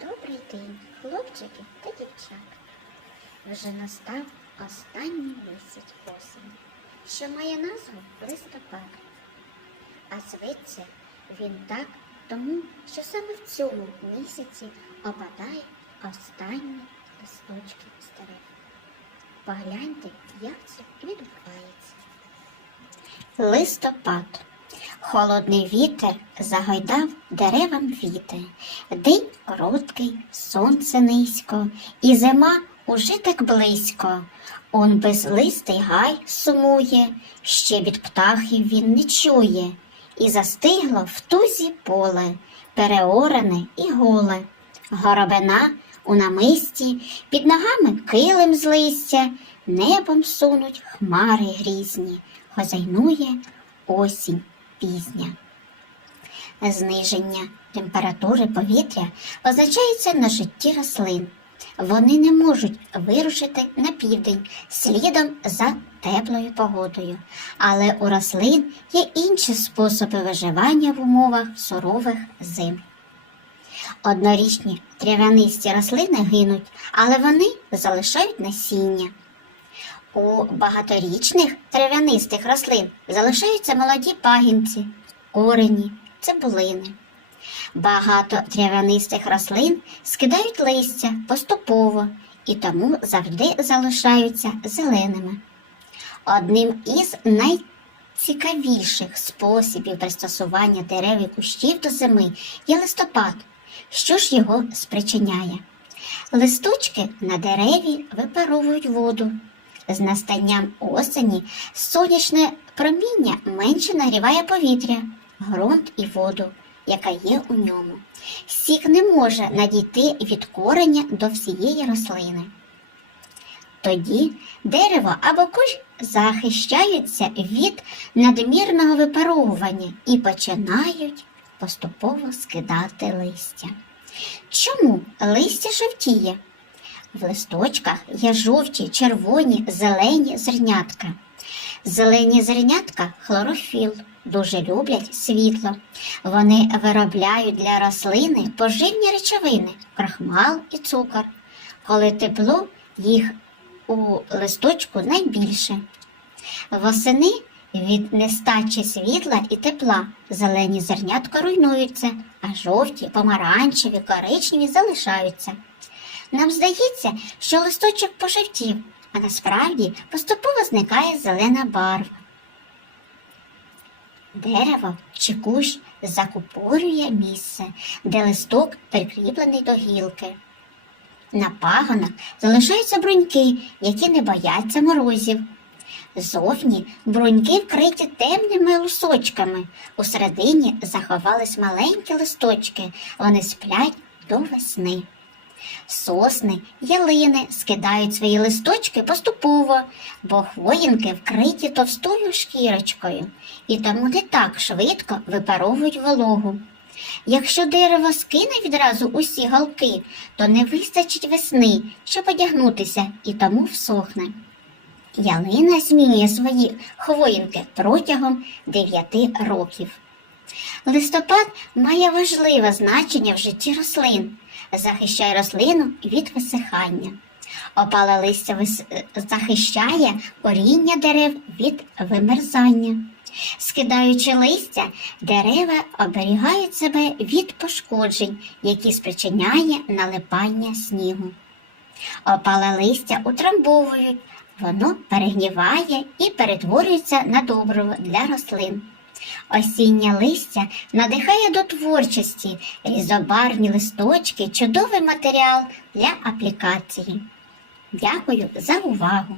Добрий день, хлопчики та дівчата. Вже настав останній місяць осені, що має назву листопад. А зветься він так, тому що саме в цьому місяці опадає останні листочки дерев. Погляньте, як це відбувається. Листопад. Холодний вітер загойдав деревам віти. День короткий, сонце низько, і зима уже так близько. Он безлистий гай сумує, ще від птахів він не чує, і застигло в тузі поле, переорене і голе. Горобина у намисті, під ногами килим з листя, небом сунуть хмари грізні, хозяйнує осінь пізня. Зниження температури повітря позначається на житті рослин. Вони не можуть вирушити на південь слідом за теплою погодою, але у рослин є інші способи виживання в умовах сурових зим. Однорічні трав'янисті рослини гинуть, але вони залишають насіння. У багаторічних трав'янистих рослин залишаються молоді пагінці, корені, цибулини. Багато трав'янистих рослин скидають листя поступово і тому завжди залишаються зеленими. Одним із найцікавіших способів пристосування дерев і кущів до зими є листопад. Що ж його спричиняє? Листочки на дереві випаровують воду. З настанням осені сонячне проміння менше нагріває повітря, ґрунт і воду, яка є у ньому. Сік не може надійти від кореня до всієї рослини. Тоді дерево або кущ захищаються від надмірного випаровування і починають поступово скидати листя. Чому листя жовтіє? В листочках є жовті, червоні, зелені зернятка. Зелені зернятка хлорофіл, дуже люблять світло. Вони виробляють для рослини поживні речовини, крахмал і цукор. Коли тепло, їх у листочку найбільше. Восени від нестачі світла і тепла зелені зернятка руйнуються, а жовті, помаранчеві, коричневі залишаються. Нам здається, що листочок пожовтів, а насправді поступово зникає зелена барва. Дерево чи кущ закупорює місце, де листок прикріплений до гілки. На пагонах залишаються бруньки, які не бояться морозів. Зовні бруньки вкриті темними лусочками. Усередині заховались маленькі листочки, вони сплять до весни. Сосни, ялини скидають свої листочки поступово, бо хвоїнки вкриті товстою шкірочкою і тому не так швидко випаровують вологу. Якщо дерево скине відразу усі галки, то не вистачить весни, щоб одягнутися, і тому всохне. Ялина змінює свої хвоїнки протягом 9 років. Листопад має важливе значення в житті рослин, захищає рослину від висихання. Опале листя вис- захищає коріння дерев від вимерзання. Скидаючи листя, дерева оберігають себе від пошкоджень, які спричиняє налипання снігу. Опале листя утрамбовують, воно перегніває і перетворюється на добриво для рослин. Осіннє листя надихає до творчості, різобарні листочки, чудовий матеріал для аплікації. Дякую за увагу!